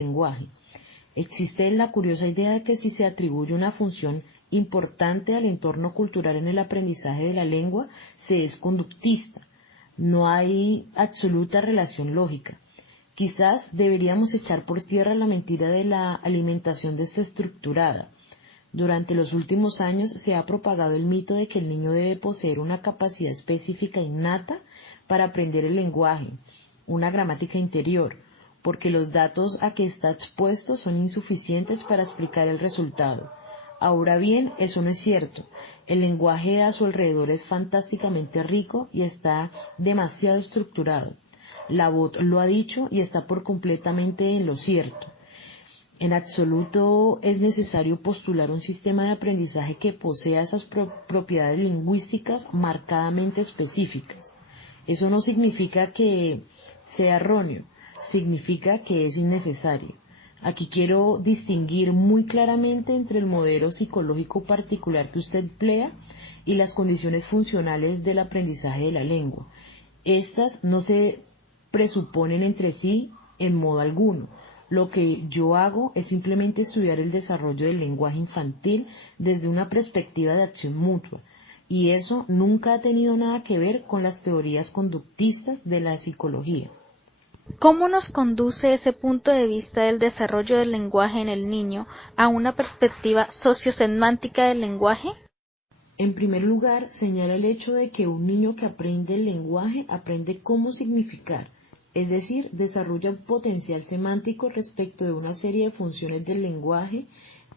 lenguaje. Existe la curiosa idea de que si se atribuye una función importante al entorno cultural en el aprendizaje de la lengua, se es conductista. No hay absoluta relación lógica. Quizás deberíamos echar por tierra la mentira de la alimentación desestructurada. Durante los últimos años se ha propagado el mito de que el niño debe poseer una capacidad específica innata para aprender el lenguaje, una gramática interior, porque los datos a que está expuesto son insuficientes para explicar el resultado. Ahora bien, eso no es cierto. El lenguaje a su alrededor es fantásticamente rico y está demasiado estructurado. La voz lo ha dicho y está por completamente en lo cierto. En absoluto es necesario postular un sistema de aprendizaje que posea esas propiedades lingüísticas marcadamente específicas. Eso no significa que sea erróneo, significa que es innecesario. Aquí quiero distinguir muy claramente entre el modelo psicológico particular que usted emplea y las condiciones funcionales del aprendizaje de la lengua. Estas no se presuponen entre sí en modo alguno. Lo que yo hago es simplemente estudiar el desarrollo del lenguaje infantil desde una perspectiva de acción mutua, y eso nunca ha tenido nada que ver con las teorías conductistas de la psicología. ¿Cómo nos conduce ese punto de vista del desarrollo del lenguaje en el niño a una perspectiva sociosemántica del lenguaje? En primer lugar, señala el hecho de que un niño que aprende el lenguaje aprende cómo significar, es decir, desarrolla un potencial semántico respecto de una serie de funciones del lenguaje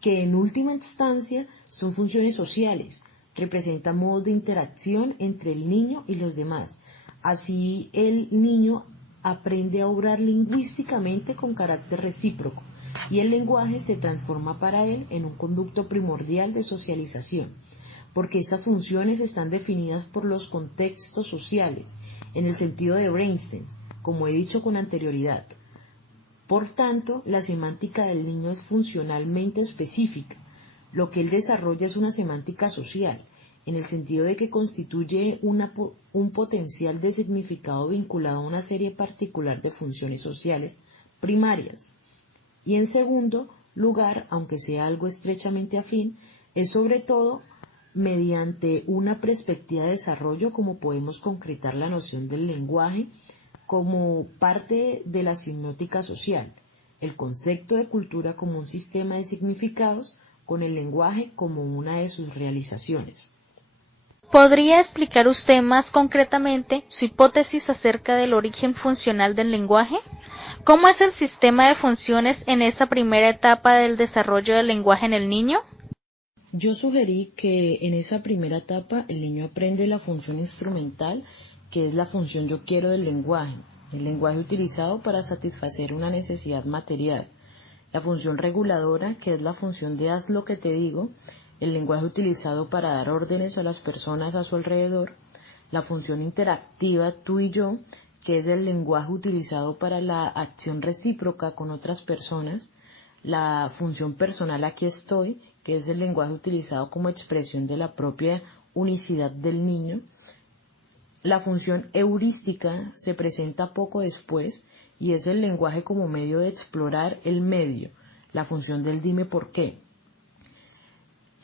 que en última instancia son funciones sociales, representan modos de interacción entre el niño y los demás. Así el niño aprende a obrar lingüísticamente con carácter recíproco y el lenguaje se transforma para él en un conducto primordial de socialización, porque esas funciones están definidas por los contextos sociales, en el sentido de Bernstein, como he dicho con anterioridad. Por tanto, la semántica del niño es funcionalmente específica. Lo que él desarrolla es una semántica social, en el sentido de que constituye un potencial de significado vinculado a una serie particular de funciones sociales primarias. Y en segundo lugar, aunque sea algo estrechamente afín, es sobre todo mediante una perspectiva de desarrollo como podemos concretar la noción del lenguaje como parte de la semiótica social, el concepto de cultura como un sistema de significados, con el lenguaje como una de sus realizaciones. ¿Podría explicar usted más concretamente su hipótesis acerca del origen funcional del lenguaje? ¿Cómo es el sistema de funciones en esa primera etapa del desarrollo del lenguaje en el niño? Yo sugerí que en esa primera etapa el niño aprende la función instrumental, que es la función yo quiero del lenguaje, el lenguaje utilizado para satisfacer una necesidad material, la función reguladora, que es la función de haz lo que te digo, el lenguaje utilizado para dar órdenes a las personas a su alrededor, la función interactiva tú y yo, que es el lenguaje utilizado para la acción recíproca con otras personas, la función personal aquí estoy, que es el lenguaje utilizado como expresión de la propia unicidad del niño. La función heurística se presenta poco después y es el lenguaje como medio de explorar el medio, la función del dime por qué.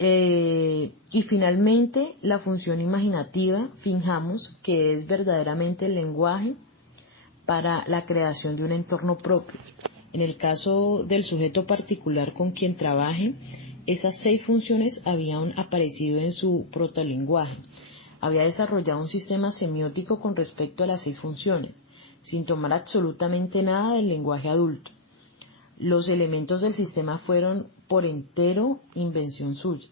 Y finalmente la función imaginativa, finjamos, que es verdaderamente el lenguaje para la creación de un entorno propio. En el caso del sujeto particular con quien trabaje, esas 6 funciones habían aparecido en su protolenguaje. Había desarrollado un sistema semiótico con respecto a las 6 funciones, sin tomar absolutamente nada del lenguaje adulto. Los elementos del sistema fueron por entero invención suya.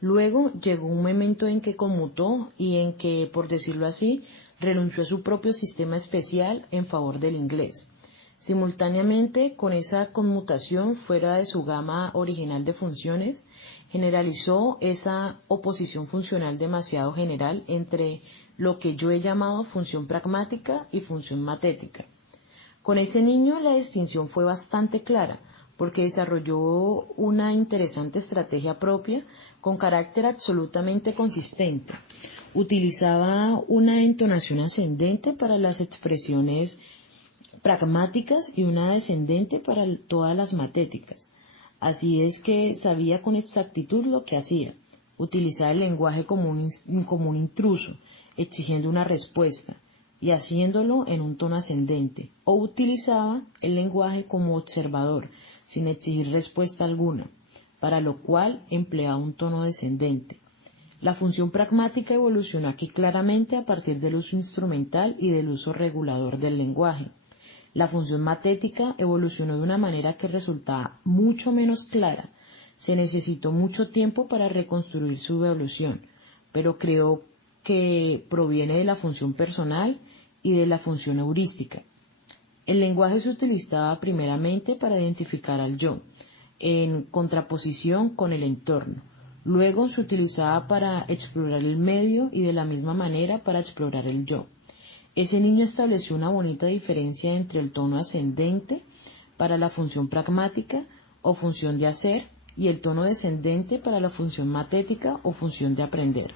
Luego llegó un momento en que conmutó y en que, por decirlo así, renunció a su propio sistema especial en favor del inglés. Simultáneamente con esa conmutación fuera de su gama original de funciones, generalizó esa oposición funcional demasiado general entre lo que yo he llamado función pragmática y función matética. Con ese niño la distinción fue bastante clara, porque desarrolló una interesante estrategia propia con carácter absolutamente consistente. Utilizaba una entonación ascendente para las expresiones pragmáticas y una descendente para todas las matéticas. Así es que sabía con exactitud lo que hacía. Utilizaba el lenguaje como un intruso, exigiendo una respuesta, y haciéndolo en un tono ascendente, o utilizaba el lenguaje como observador, sin exigir respuesta alguna, para lo cual empleaba un tono descendente. La función pragmática evolucionó aquí claramente a partir del uso instrumental y del uso regulador del lenguaje. La función matética evolucionó de una manera que resultaba mucho menos clara. Se necesitó mucho tiempo para reconstruir su evolución, pero creo que proviene de la función personal y de la función heurística. El lenguaje se utilizaba primeramente para identificar al yo, en contraposición con el entorno. Luego se utilizaba para explorar el medio y de la misma manera para explorar el yo. Ese niño estableció una bonita diferencia entre el tono ascendente para la función pragmática o función de hacer y el tono descendente para la función matética o función de aprender.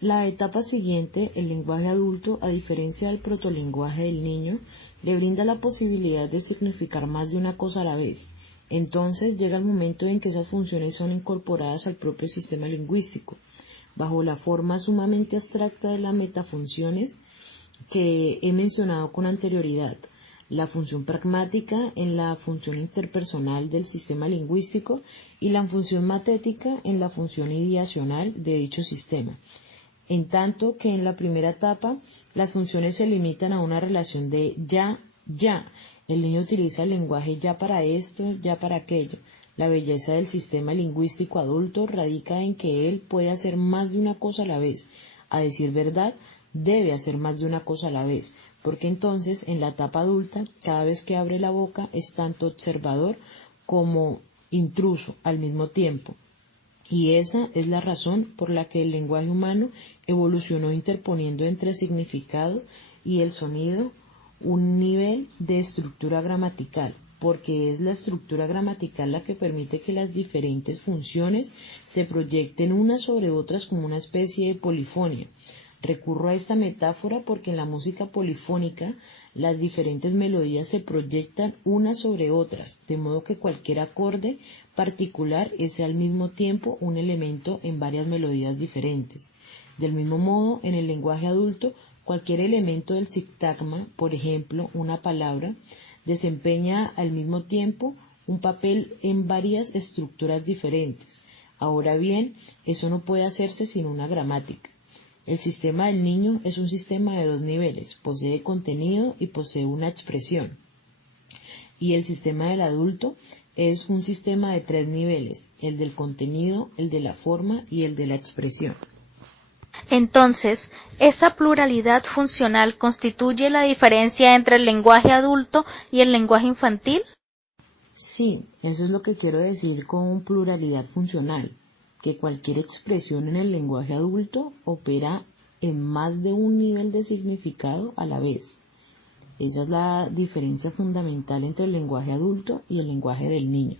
La etapa siguiente, el lenguaje adulto, a diferencia del protolenguaje del niño, le brinda la posibilidad de significar más de una cosa a la vez. Entonces llega el momento en que esas funciones son incorporadas al propio sistema lingüístico, bajo la forma sumamente abstracta de las metafunciones que he mencionado con anterioridad. La función pragmática en la función interpersonal del sistema lingüístico y la función matética en la función ideacional de dicho sistema. En tanto que en la primera etapa las funciones se limitan a una relación de ya, ya. El niño utiliza el lenguaje ya para esto, ya para aquello. La belleza del sistema lingüístico adulto radica en que él puede hacer más de una cosa a la vez. A decir verdad, debe hacer más de una cosa a la vez, porque entonces en la etapa adulta, cada vez que abre la boca es tanto observador como intruso al mismo tiempo. Y esa es la razón por la que el lenguaje humano evolucionó interponiendo entre el significado y el sonido un nivel de estructura gramatical, porque es la estructura gramatical la que permite que las diferentes funciones se proyecten unas sobre otras como una especie de polifonía. Recurro a esta metáfora porque en la música polifónica las diferentes melodías se proyectan unas sobre otras, de modo que cualquier acorde particular es al mismo tiempo un elemento en varias melodías diferentes. Del mismo modo, en el lenguaje adulto, cualquier elemento del sintagma, por ejemplo, una palabra, desempeña al mismo tiempo un papel en varias estructuras diferentes. Ahora bien, eso no puede hacerse sin una gramática. El sistema del niño es un sistema de dos niveles, posee contenido y posee una expresión. Y el sistema del adulto es un sistema de tres niveles, el del contenido, el de la forma y el de la expresión. Entonces, esa pluralidad funcional constituye la diferencia entre el lenguaje adulto y el lenguaje infantil. Sí, eso es lo que quiero decir con pluralidad funcional, que cualquier expresión en el lenguaje adulto opera en más de un nivel de significado a la vez. Esa es la diferencia fundamental entre el lenguaje adulto y el lenguaje del niño.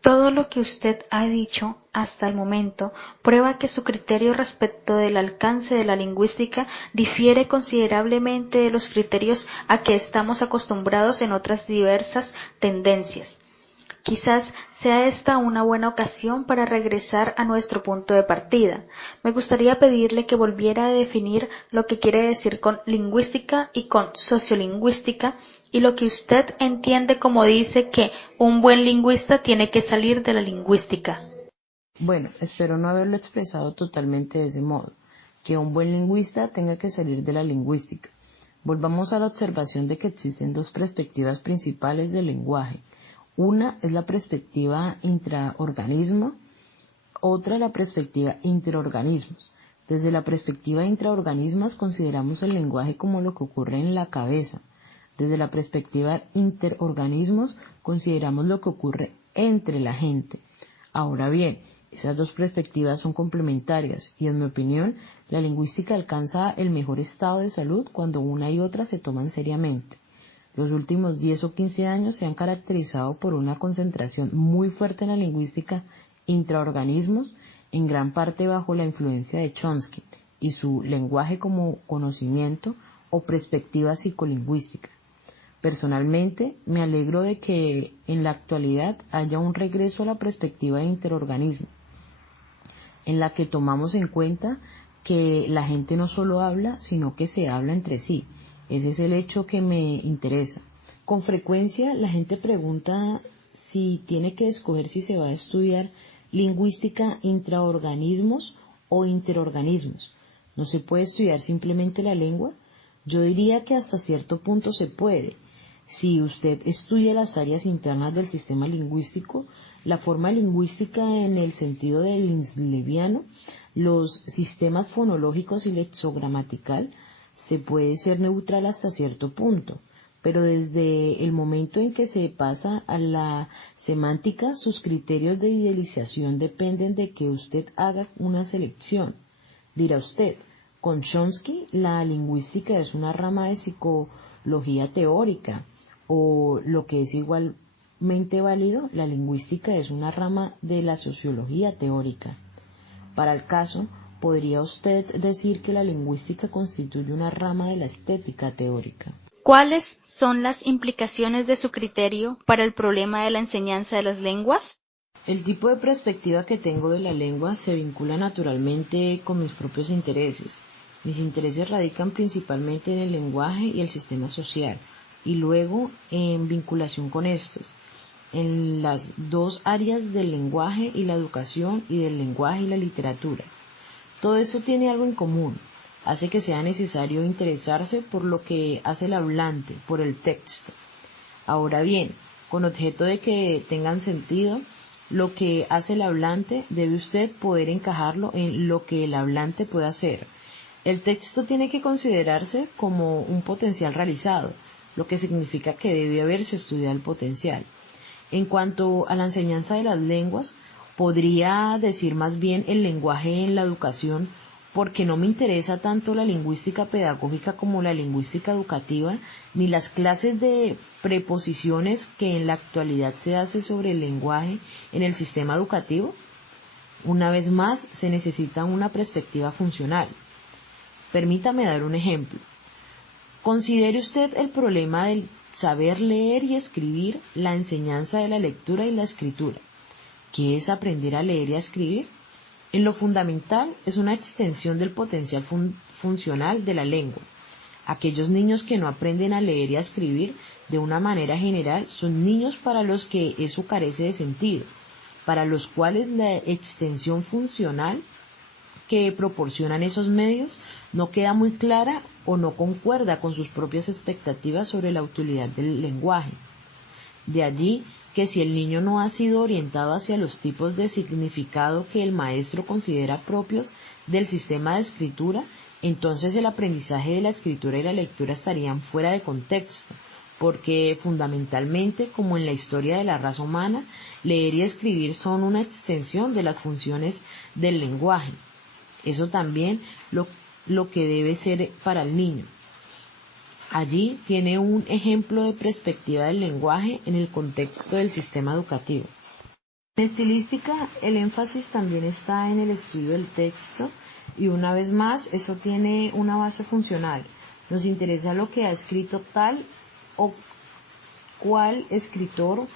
Todo lo que usted ha dicho hasta el momento prueba que su criterio respecto del alcance de la lingüística difiere considerablemente de los criterios a que estamos acostumbrados en otras diversas tendencias. Quizás sea esta una buena ocasión para regresar a nuestro punto de partida. Me gustaría pedirle que volviera a definir lo que quiere decir con lingüística y con sociolingüística y lo que usted entiende como dice que un buen lingüista tiene que salir de la lingüística. Bueno, espero no haberlo expresado totalmente de ese modo, que un buen lingüista tenga que salir de la lingüística. Volvamos a la observación de que existen dos perspectivas principales del lenguaje. Una es la perspectiva intraorganismo, otra la perspectiva interorganismos. Desde la perspectiva intraorganismos consideramos el lenguaje como lo que ocurre en la cabeza. Desde la perspectiva interorganismos consideramos lo que ocurre entre la gente. Ahora bien, esas dos perspectivas son complementarias y en mi opinión la lingüística alcanza el mejor estado de salud cuando una y otra se toman seriamente. Los últimos 10 o 15 años se han caracterizado por una concentración muy fuerte en la lingüística intraorganismos, en gran parte bajo la influencia de Chomsky y su lenguaje como conocimiento o perspectiva psicolingüística. Personalmente, me alegro de que en la actualidad haya un regreso a la perspectiva de interorganismo, en la que tomamos en cuenta que la gente no solo habla, sino que se habla entre sí. Ese es el hecho que me interesa. Con frecuencia la gente pregunta si tiene que escoger si se va a estudiar lingüística intraorganismos o interorganismos. ¿No se puede estudiar simplemente la lengua? Yo diría que hasta cierto punto se puede. Si usted estudia las áreas internas del sistema lingüístico, la forma lingüística en el sentido del insleviano, los sistemas fonológicos y lexogramatical, se puede ser neutral hasta cierto punto, pero desde el momento en que se pasa a la semántica, sus criterios de idealización dependen de que usted haga una selección. Dirá usted, con Chomsky la lingüística es una rama de psicología teórica, o lo que es igualmente válido, la lingüística es una rama de la sociología teórica. Para el caso, podría usted decir que la lingüística constituye una rama de la estética teórica. ¿Cuáles son las implicaciones de su criterio para el problema de la enseñanza de las lenguas? El tipo de perspectiva que tengo de la lengua se vincula naturalmente con mis propios intereses. Mis intereses radican principalmente en el lenguaje y el sistema social, y luego en vinculación con estos, en las dos áreas del lenguaje y la educación y del lenguaje y la literatura. Todo eso tiene algo en común, hace que sea necesario interesarse por lo que hace el hablante, por el texto. Ahora bien, con objeto de que tengan sentido, lo que hace el hablante debe usted poder encajarlo en lo que el hablante puede hacer. El texto tiene que considerarse como un potencial realizado, lo que significa que debe haberse estudiado el potencial. En cuanto a la enseñanza de las lenguas, podría decir más bien el lenguaje en la educación, porque no me interesa tanto la lingüística pedagógica como la lingüística educativa, ni las clases de preposiciones que en la actualidad se hace sobre el lenguaje en el sistema educativo. Una vez más, se necesita una perspectiva funcional. Permítame dar un ejemplo. Considere usted el problema del saber leer y escribir, la enseñanza de la lectura y la escritura. ¿Qué es aprender a leer y a escribir? En lo fundamental es una extensión del potencial funcional de la lengua. Aquellos niños que no aprenden a leer y a escribir de una manera general son niños para los que eso carece de sentido, para los cuales la extensión funcional que proporcionan esos medios no queda muy clara o no concuerda con sus propias expectativas sobre la utilidad del lenguaje. De allí que si el niño no ha sido orientado hacia los tipos de significado que el maestro considera propios del sistema de escritura, entonces el aprendizaje de la escritura y la lectura estarían fuera de contexto, porque fundamentalmente, como en la historia de la raza humana, leer y escribir son una extensión de las funciones del lenguaje. Eso también lo que debe ser para el niño. Allí tiene un ejemplo de perspectiva del lenguaje en el contexto del sistema educativo. En estilística, el énfasis también está en el estudio del texto y una vez más, eso tiene una base funcional. Nos interesa lo que ha escrito tal o cual escritor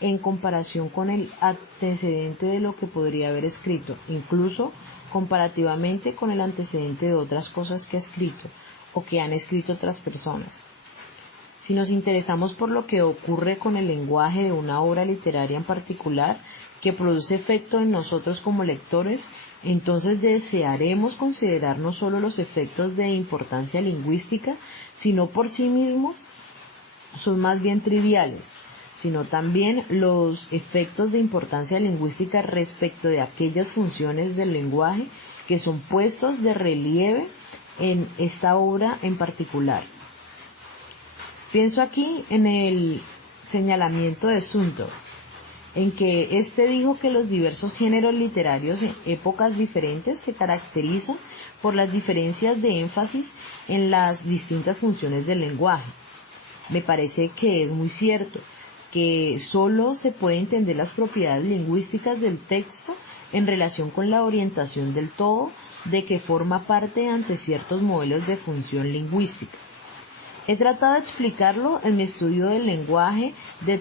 en comparación con el antecedente de lo que podría haber escrito, incluso comparativamente con el antecedente de otras cosas que ha escrito o que han escrito otras personas. Si nos interesamos por lo que ocurre con el lenguaje de una obra literaria en particular que produce efecto en nosotros como lectores, entonces desearemos considerar no solo los efectos de importancia lingüística, sino por sí mismos son más bien triviales, sino también los efectos de importancia lingüística respecto de aquellas funciones del lenguaje que son puestos de relieve en esta obra en particular. Pienso aquí en el señalamiento de Zumthor, en que éste dijo que los diversos géneros literarios en épocas diferentes se caracterizan por las diferencias de énfasis en las distintas funciones del lenguaje. Me parece que es muy cierto que solo se puede entender las propiedades lingüísticas del texto en relación con la orientación del todo de que forma parte ante ciertos modelos de función lingüística. He tratado de explicarlo en mi estudio del lenguaje de